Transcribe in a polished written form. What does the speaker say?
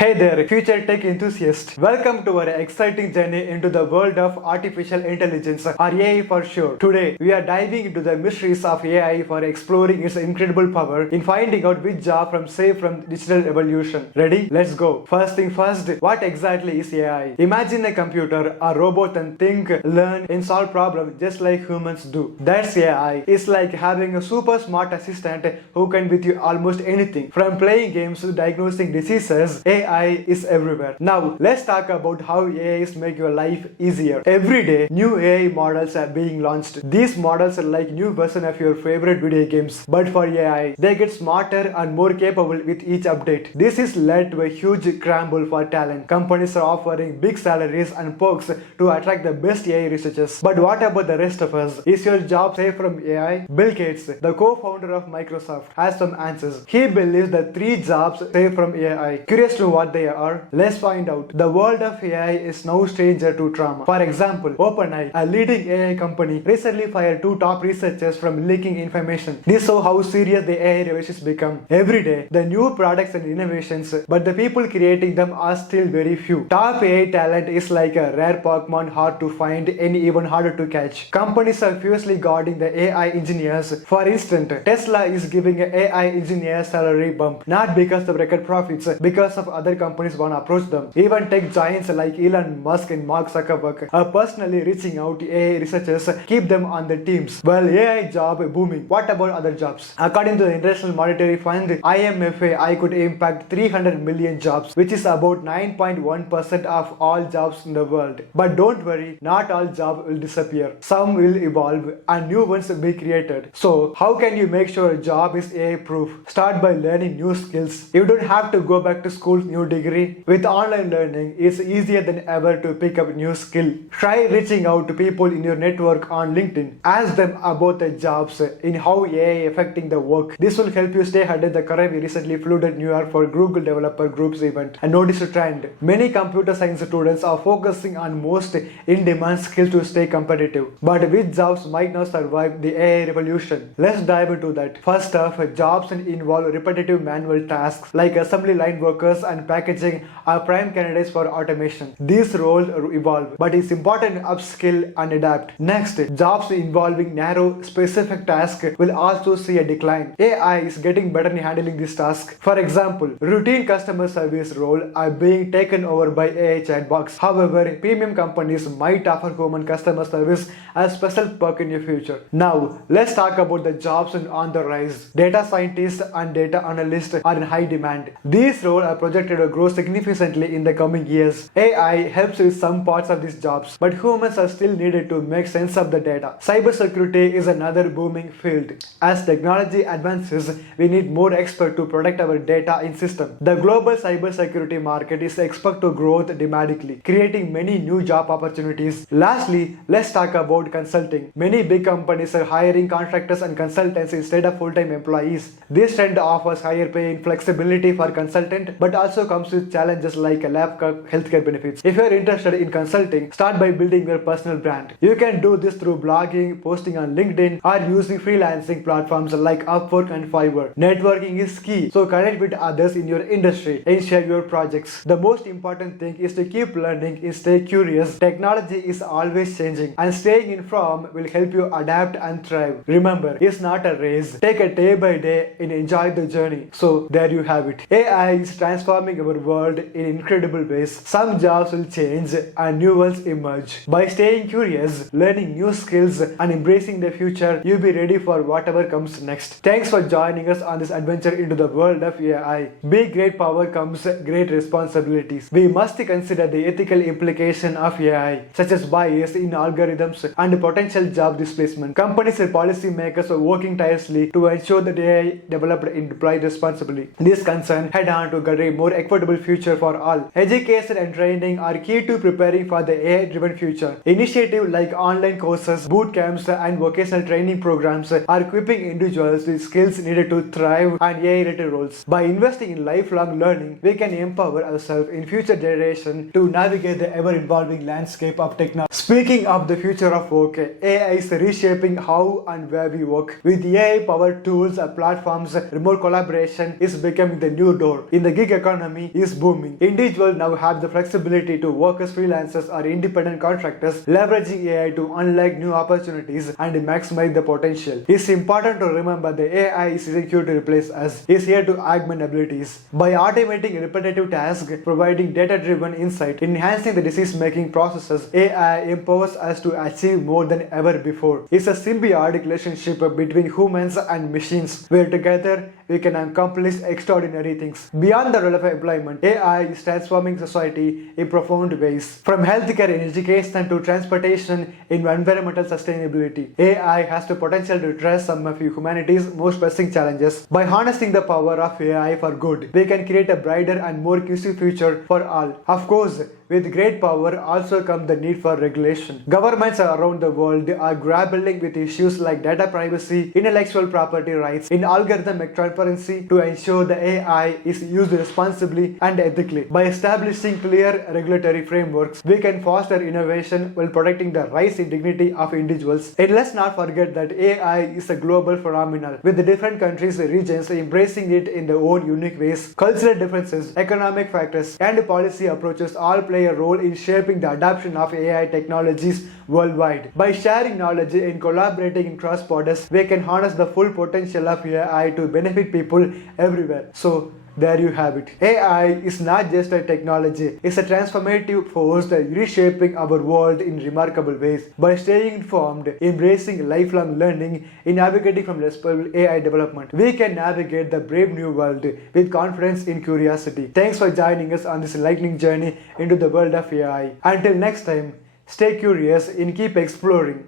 Hey there, future tech enthusiast. Welcome to our exciting journey into the world of artificial intelligence, or AI for sure. Today, we are diving into the mysteries of AI for exploring its incredible power in finding out which job from safe from digital evolution. Ready? Let's go. First thing first, what exactly is AI? Imagine a computer or robot and think, learn, and solve problems just like humans do. That's AI. It's like having a super smart assistant who can with you almost anything. From playing games to diagnosing diseases, AI is everywhere. Now, let's talk about how AIs make your life easier. Every day, new AI models are being launched. These models are like new version of your favorite video games. But for AI, they get smarter and more capable with each update. This is led to a huge scramble for talent. Companies are offering big salaries and perks to attract the best AI researchers. But what about the rest of us? Is your job safe from AI? Bill Gates, the co-founder of Microsoft, has some answers. He believes that 3 jobs safe from AI. Curious to what they are? Let's find out. The world of AI is no stranger to trauma. For example, OpenAI, a leading AI company, recently fired 2 top researchers from leaking information. This shows how serious the AI revolutions become. Every day, the new products and innovations, but the people creating them are still very few. Top AI talent is like a rare Pokemon, hard to find and even harder to catch. Companies are fiercely guarding the AI engineers. For instance, Tesla is giving an AI engineer salary bump, not because of record profits, because of other companies want to approach them. Even tech giants like Elon Musk and Mark Zuckerberg are personally reaching out to AI researchers, keep them on the teams. Well, AI job booming. What about other jobs? According to the International Monetary Fund, IMF, I could impact 300 million jobs, which is about 9.1% of all jobs in the world. But don't worry, not all jobs will disappear. Some will evolve and new ones will be created. So, how can you make sure a job is AI proof? Start by learning new skills. You don't have to go back to school new degree. With online learning, it's easier than ever to pick up new skill. Try reaching out to people in your network on LinkedIn. Ask them about the jobs in how AI affecting the work. This will help you stay ahead of the curve. We recently flew to New York for Google Developer Groups event and noticed a trend. Many computer science students are focusing on most in-demand skills to stay competitive. But which jobs might not survive the AI revolution? Let's dive into that. First off, jobs involve repetitive manual tasks like assembly line workers and packaging are prime candidates for automation. These roles evolve, but it's important to upskill and adapt. Next, jobs involving narrow, specific tasks will also see a decline. AI is getting better in handling this task. For example, routine customer service roles are being taken over by AI chatbots. However, premium companies might offer human customer service as special perk in the future. Now, let's talk about the jobs on the rise. Data scientists and data analysts are in high demand. These roles are projected to grow significantly in the coming years. AI helps with some parts of these jobs, but humans are still needed to make sense of the data. Cybersecurity is another booming field. As technology advances, we need more experts to protect our data in systems. The global cybersecurity market is expected to grow dramatically, creating many new job opportunities. Lastly, let's talk about consulting. Many big companies are hiring contractors and consultants instead of full-time employees. This trend offers higher pay and flexibility for consultants, but also comes with challenges like a lack of healthcare benefits. If you're interested in consulting, start by building your personal brand. You can do this through blogging, posting on LinkedIn, or using freelancing platforms like Upwork and Fiverr. Networking is key, so connect with others in your industry and share your projects. The most important thing is to keep learning and stay curious. Technology is always changing, and staying informed will help you adapt and thrive. Remember, it's not a race. Take a day by day and enjoy the journey. So there you have it. AI is transforming our world in incredible ways. Some jobs will change and new ones emerge. By staying curious, learning new skills, and embracing the future, you'll be ready for whatever comes next. Thanks for joining us on this adventure into the world of AI. With great power comes great responsibilities. We must consider the ethical implication of AI, such as bias in algorithms and potential job displacement. Companies and policymakers are working tirelessly to ensure that AI developed and deployed responsibly. This concern head on to get a more equitable future for all. Education and training are key to preparing for the AI-driven future. Initiatives like online courses, boot camps, and vocational training programs are equipping individuals with skills needed to thrive on AI-related roles. By investing in lifelong learning, we can empower ourselves in future generations to navigate the ever-evolving landscape of technology. Speaking of the future of work, AI is reshaping how and where we work. With AI-powered tools and platforms, remote collaboration is becoming the new door. In the gig economy, economy is booming. Individuals now have the flexibility to work as freelancers or independent contractors, leveraging AI to unlock new opportunities and maximize the potential. It's important to remember that AI isn't here to replace us, it's here to augment abilities. By automating repetitive tasks, providing data-driven insight, enhancing the decision-making processes, AI empowers us to achieve more than ever before. It's a symbiotic relationship between humans and machines, where together we can accomplish extraordinary things. Beyond the realm of employment, AI is transforming society in profound ways. From healthcare and education to transportation and environmental sustainability, AI has the potential to address some of humanity's most pressing challenges. By harnessing the power of AI for good, we can create a brighter and more inclusive future for all. Of course, with great power also comes the need for regulation. Governments around the world are grappling with issues like data privacy, intellectual property rights, and algorithmic transparency to ensure the AI is used responsibly and ethically. By establishing clear regulatory frameworks, we can foster innovation while protecting the rights and dignity of individuals. And let's not forget that AI is a global phenomenon, with the different countries and regions embracing it in their own unique ways. Cultural differences, economic factors, and policy approaches all play a role in shaping the adoption of AI technologies worldwide. By sharing knowledge and collaborating across borders, we can harness the full potential of AI to benefit people everywhere. So, there you have it. AI is not just a technology, it's a transformative force that is reshaping our world in remarkable ways. By staying informed, embracing lifelong learning, and navigating from responsible AI development, we can navigate the brave new world with confidence and curiosity. Thanks for joining us on this enlightening journey into the world of AI. Until next time, stay curious and keep exploring.